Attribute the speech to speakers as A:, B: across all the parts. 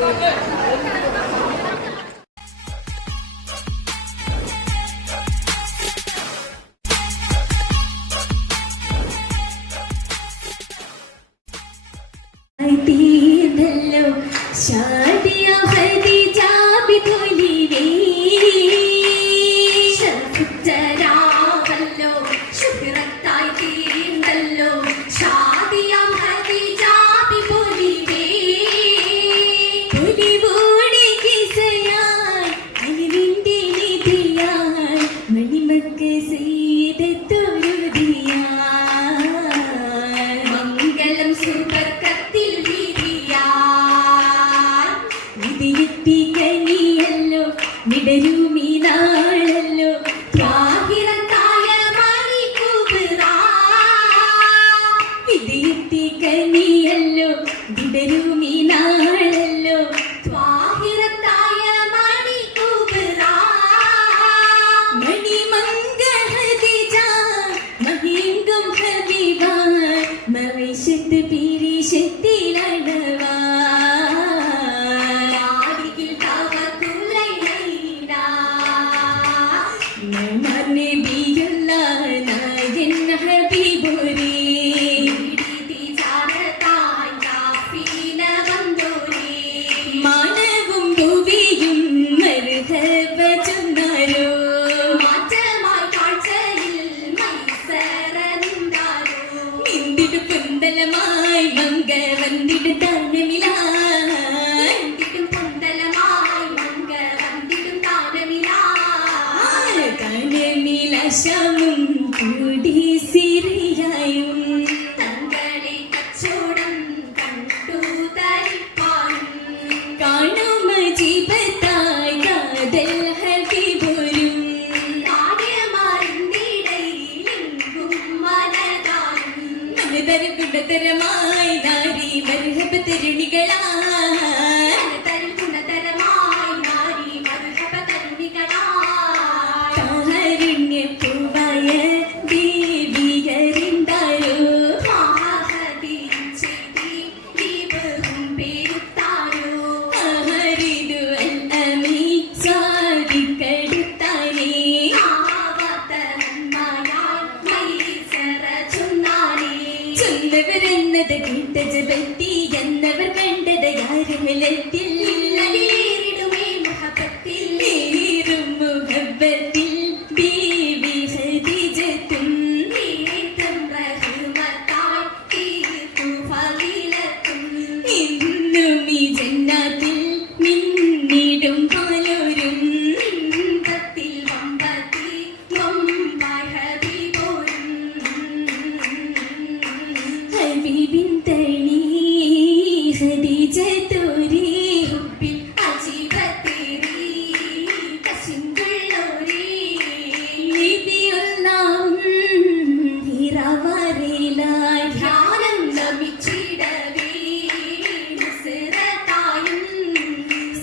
A: かわいい。
B: Deniz കുന്തലമായി മങ്ക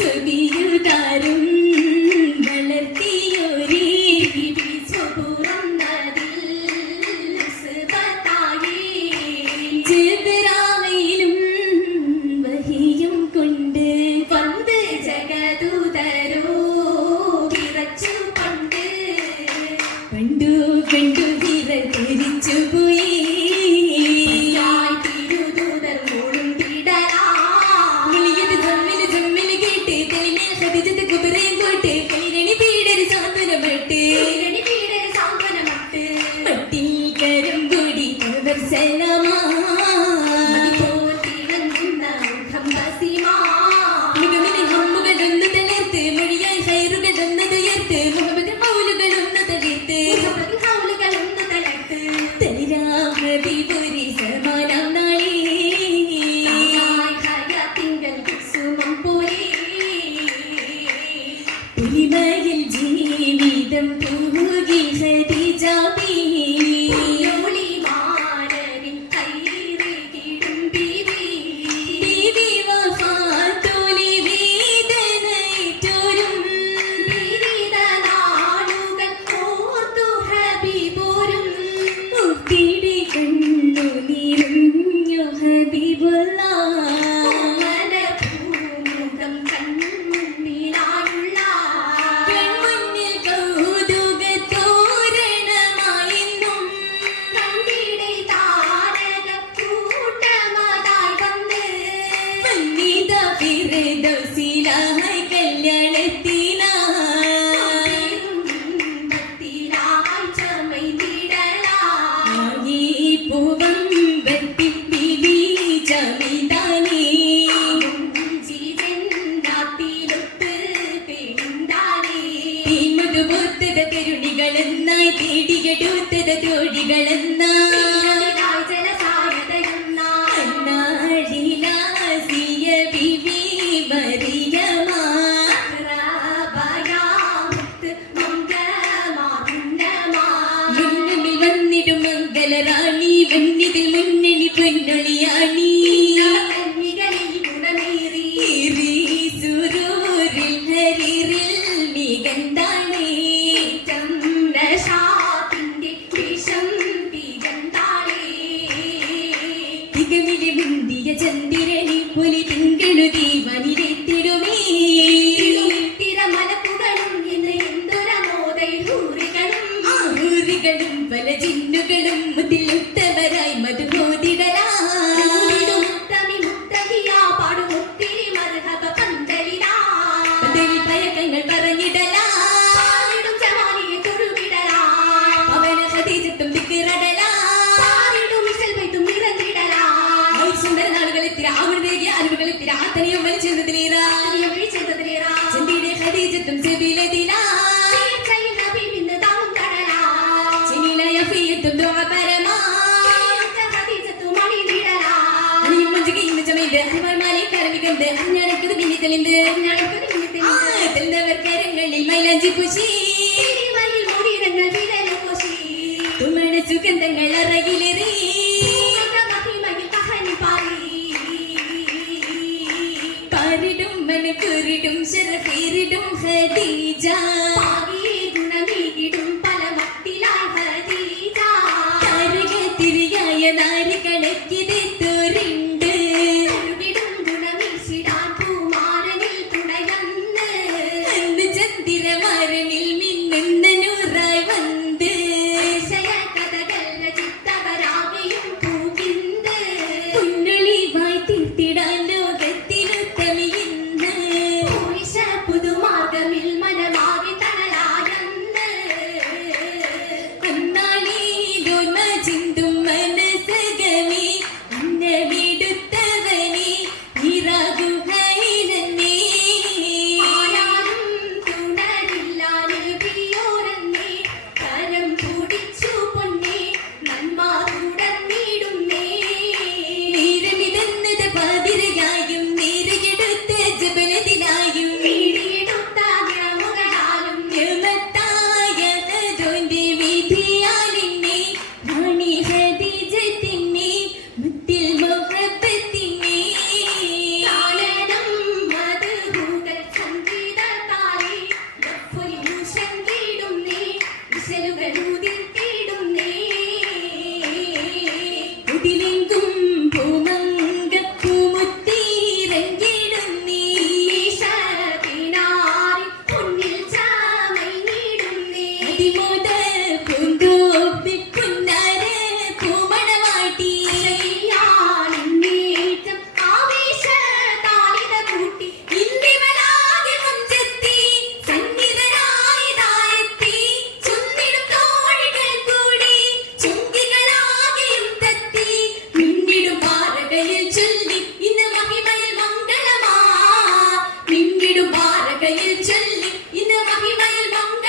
B: സുബിയു തരും വളർത്തിയൊരേ
A: സ്വപുറം
B: ചെതുറാവയിലും വഹിയും കൊണ്ട്
A: പന്ത് ജഗദൂതരോ വിറച്ചു പണ്ട്
B: പണ്ടു കണ്ടു വിര തിരിച്ചു வெள்ளமா തിലും തിലുത്ത നെഞ്ചു കുശി
A: മുറിയിടങ്ങൾ വിരലു കുശി
B: തുമ്മണ സുഗന്ധങ്ങൾ അറയിലേറി. കുറിടും ശരഫേറിടും ഹദീജ
A: ഗുണമേകിടും പല മട്ടിലായി ഹദീജ
B: തിരിയായ നായ മലയിൽ ചൊല്ലി ഇന്ന്
A: മഹിമയിൽ
B: മംഗ